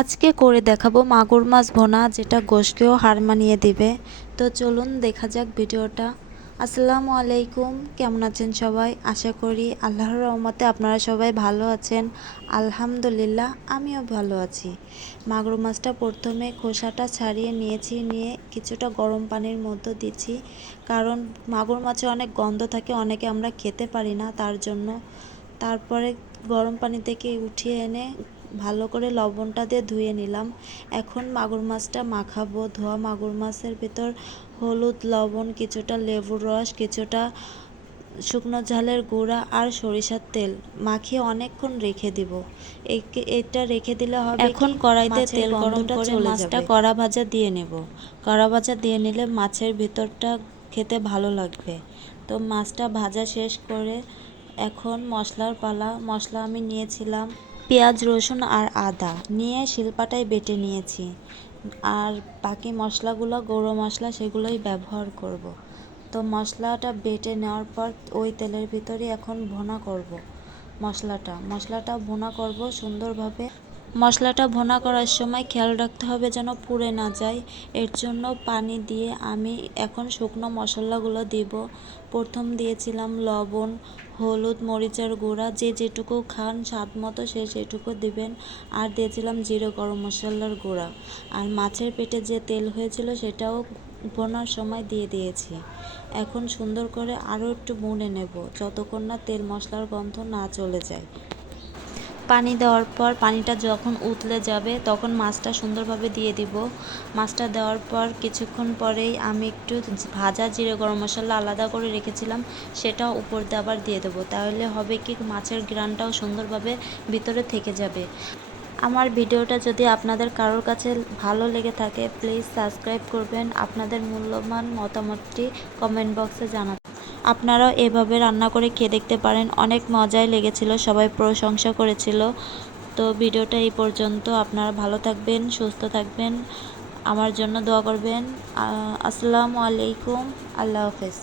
আজকে করে দেখাবো মাগুর মাছ ভোনা, যেটা গোশকেও হার মানিয়ে দিবে। তো চলুন দেখা যাক ভিডিওটা। আসসালামু আলাইকুম, কেমন আছেন সবাই? আশা করি আল্লাহর রহমতে আপনারা সবাই ভালো আছেন। আলহামদুলিল্লাহ, আমিও ভালো আছি। মাগুর মাছটা প্রথমে খোসাটা ছাড়িয়ে নিয়েছি, নিয়ে কিছুটা গরম পানির মধ্যে দিচ্ছি, কারণ মাগুর মাছে অনেক গন্ধ থাকে, অনেকে আমরা খেতে পারি না, তার জন্য। তারপরে গরম পানি থেকে উঠিয়ে এনে ভালো করে লবণটা দিয়ে ধুয়ে নিলাম। এখন মাগুর মাছটা মাখাবো। ধোয়া মাগুর মাছের ভিতর হলুদ, লবণ, কিছুটা লেবুর রস, কিছুটা শুকনো ঝালের গুঁড়া আর সরিষার তেল মাখিয়ে অনেকক্ষণ রেখে দিব। এটা রেখে দিলে হবে এখন কড়াইতে তেল গরম করে মাছটা কড়া ভাজা দিয়ে নেব। কড়া ভাজা দিয়ে নিলে মাছের ভিতরটা খেতে ভালো লাগবে। তো মাছটা ভাজা শেষ করে এখন মশলার পালা। মশলা আমি নিয়েছিলাম পেঁয়াজ, রসুন আর আদা নিয়ে শিলপাটায় বেটে নিয়েছি, আর বাকি মশলাগুলো গুঁড়ো মশলা সেগুলোই ব্যবহার করব। তো মশলাটা বেটে নেওয়ার পর ওই তেলের ভিতরে এখন ভুনা করব মশলাটা ভুনা করব সুন্দরভাবে। মশলাটা ভুনা করার সময় খেয়াল রাখতে হবে যেন পুড়ে না যায়, এর জন্য পানি দিয়ে আমি এখন শুকনো মশলাগুলো দিব। প্রথম দিয়েছিলাম লবণ, হলুদ, মরিচের গুঁড়া, যে যেটুকু খান স্বাদ মতো সে সেটুকু দিবেন, আর দিয়েছিলাম জিরে গরম মশলার গুঁড়া। আর মাছের পেটে যে তেল হয়েছিল সেটাও ভোনার সময় দিয়ে দিয়েছি। এখন সুন্দর করে আরও একটু ভুনে নেব, যতক্ষণ না তেল মশলার গন্ধ না চলে যায়। পানি দেওয়ার পর পানিটা যখন উতলে যাবে তখন মাছটা সুন্দরভাবে দিয়ে দিব। মাছটা দেওয়ার পর কিছুক্ষণ পরেই আমি একটু ভাজা জিরে গরম মশলা আলাদা করে রেখেছিলাম, সেটাও উপর দিয়ে আবার দিয়ে দেবো। তাহলে হবে কি, মাছের ঘ্রাণটাও সুন্দরভাবে ভিতরে থেকে যাবে। আমার ভিডিওটা যদি আপনাদের কারোর কাছে ভালো লেগে থাকে, প্লিজ সাবস্ক্রাইব করবেন। আপনাদের মূল্যবান মতামতটি কমেন্ট বক্সে জানাবেন। আপনারাও এভাবে রান্না করে খেয়ে দেখতে পারেন, অনেক মজাই লেগেছিল, সবাই প্রশংসা করেছিল। তো ভিডিওটা এই পর্যন্ত। আপনারা ভালো থাকবেন, সুস্থ থাকবেন, আমার জন্য দোয়া করবেন। আসসালামু আলাইকুম, আল্লাহ হাফেজ।